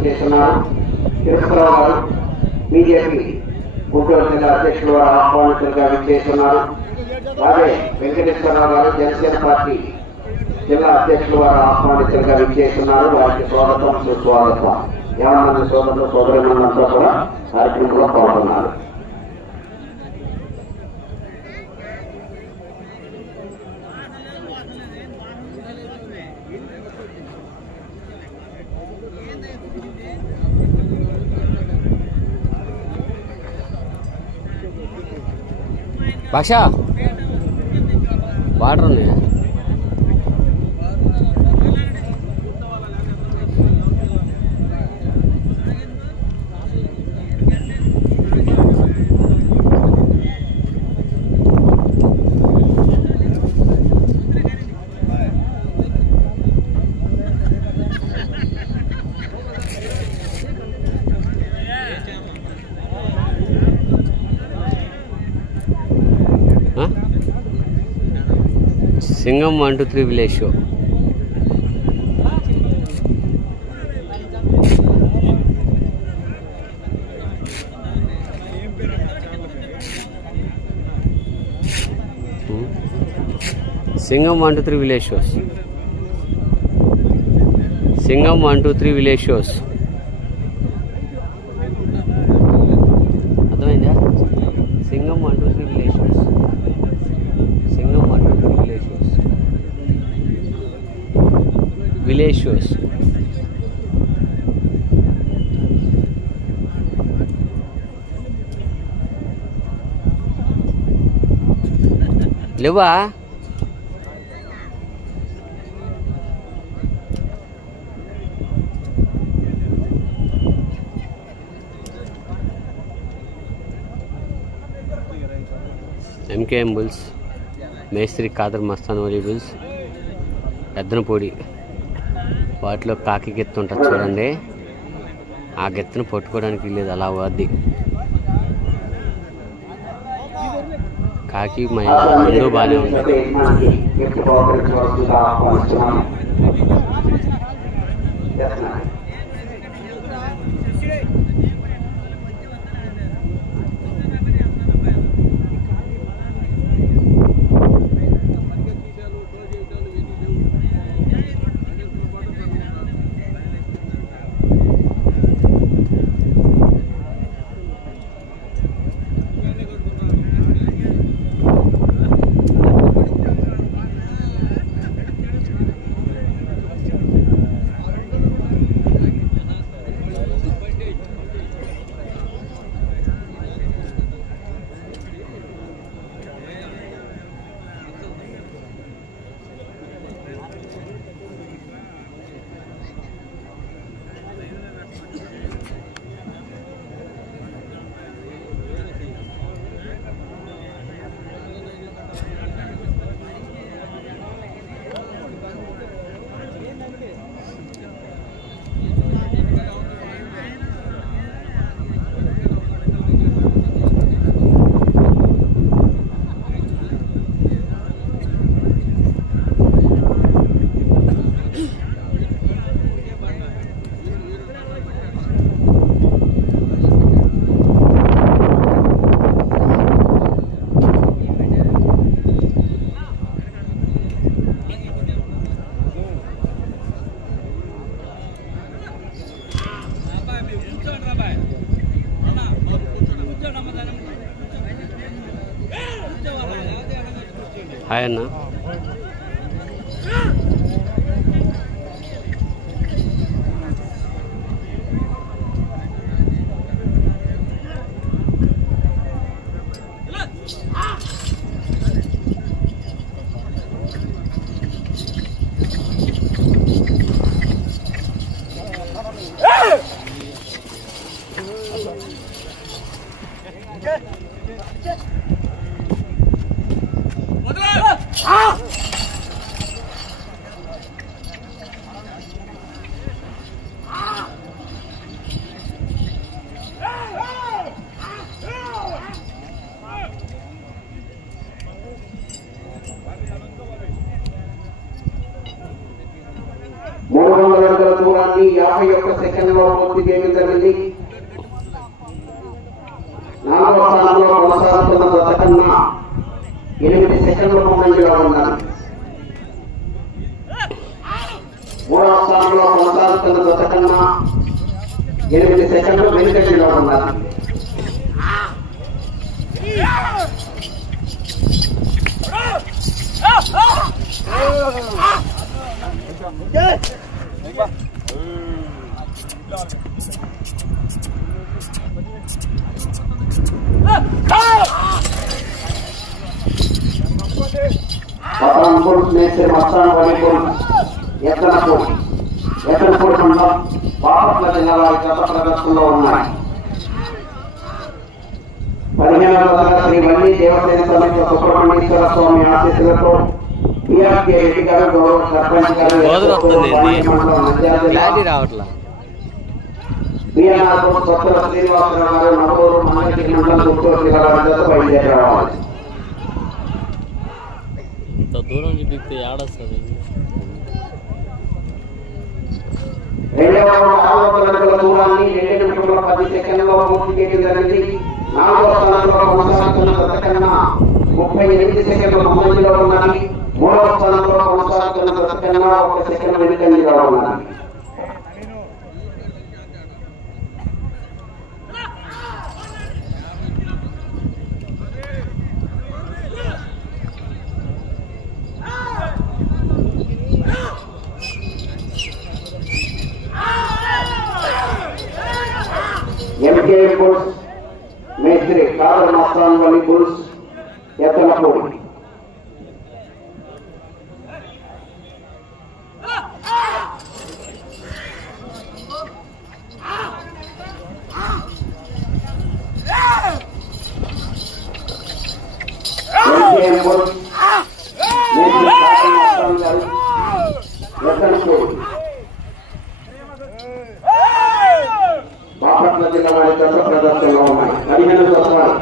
చేసిన తిరుపతిరావు బీజేపీ గుంటూరు జిల్లా అధ్యక్షులు వారు ఆహ్వానితులుగా చేస్తున్నారు. అలాగే వెంకటేశ్వరరావు గారు జనసేన పార్టీ జిల్లా అధ్యక్షులు వారు ఆహ్వానితులుగా విచ్చేస్తున్నారు వారికి స్వాగతం సుస్వాగతం. యాభై సోదరులు సోదరులందరూ కూడా కార్యక్రమంలో పాల్గొన్నారు. భాష వాటర్ ఉన్నాయా ఆ? Singam one two three village show. Hmm? Singam one two three village shows. Singam one two three village shows. అర్థమైందా? Singam one two three village village shows లేవా ఎంకేఎం బుల్స్ మేస్త్రి కాదర్ మస్తాన్ వలి బుల్స్ ఎద్దనపూడి వాటిలో కాకి గెత్తు ఉంటుంది చూడండి. ఆ గెత్తును పట్టుకోవడానికి లేదు అలా వద్ది కాకి మా ముందు బాగానే ఉంది. Yes, ma'am. ఆహ్వానిస్తున్నాము చేస్తున్నారు యాభై యాభై ఒక్క సెకండ్లో పూర్తి చేయడం జరిగింది. నాలుగో స్థానంలో కొనసాగుతున్న జత కన్నా ఎనిమిది సెకండ్ల ముందంజలో ఉన్నారు మూడవ స్థానంలో కొనసాగుతున్న జత కన్నా ఎనిమిది సెకండ్లు వెనుకంజలో ఉన్నారు పట్టణంపూర్ మేస్త్రి మస్తాన్ వలీపూర్ ఎత్తనపూర్ ఎత్తనపూర్ మండలం బాపట్ల జిల్లా వారి గత ప్రదర్శనలో ఉన్నాయి పదిహేనవ తరగతి వల్లి దేవసేన సమేత సుబ్రహ్మణ్యేశ్వర స్వామి ఆశీస్సులతో పిఆర్కే రెడ్డి గారు గౌరవ సర్పంచ్ గారు. మండలం నంద్యాల జిల్లా క్లారిటీ రావట్లా వీరనాథం కొత్త శ్రీనివాసరావు గారు నవూరు మంగళగిరి మండలం గుంటూరు జిల్లా జత బయలుదేరి రావాలి ఇంత దూరం చూపిస్తే ఏడొస్తుంది. రెండవ రౌండ్ ఆరవ తరగతుల దూరాన్ని రెండు నిమిషముల పది సెకండ్లలో పూర్తి చేయడం జరిగింది. నాలుగవ స్థానంలో కొనసాగుతున్న జత కన్నా ముప్పై ఎనిమిది సెకండ్ల ముందంజలో ఉన్నది. మూడవ స్థానంలో కొనసాగుతున్న జత కన్నా ఒక సెకండ్ వెనుకంజలో ఉన్నది. ఎంకే బుల్స్ మేస్త్రి Khader Mastan Vali bulls Ethanapudi MK bulls మేస్త్రి కాదర్ మస్తాన్ వలి ఎత్తనపూడి బాపట్ల జిల్లా వారి దశ ప్రదర్శనలో ఉన్నాయి. పదిహేను తత్వాలు.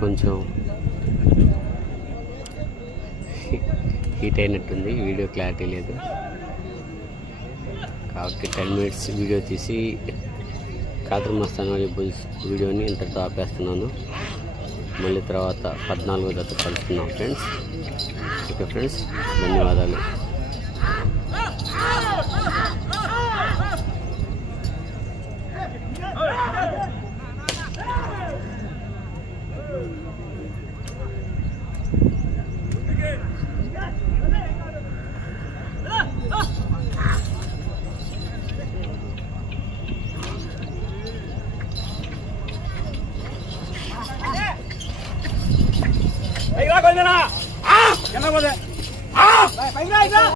కొంచెం హీట్ అయినట్టుంది వీడియో క్లారిటీ లేదు కాబట్టి టెన్ మినిట్స్ వీడియో తీసి కాతర్ మస్తాన్ని బుల్స్ వీడియోని ఇంతటితో ఆపేస్తున్నాను మళ్ళీ తర్వాత పద్నాలుగో దగ్గర కలుస్తున్నాం ఫ్రెండ్స్ ఓకే ఫ్రెండ్స్ ధన్యవాదాలు Oh,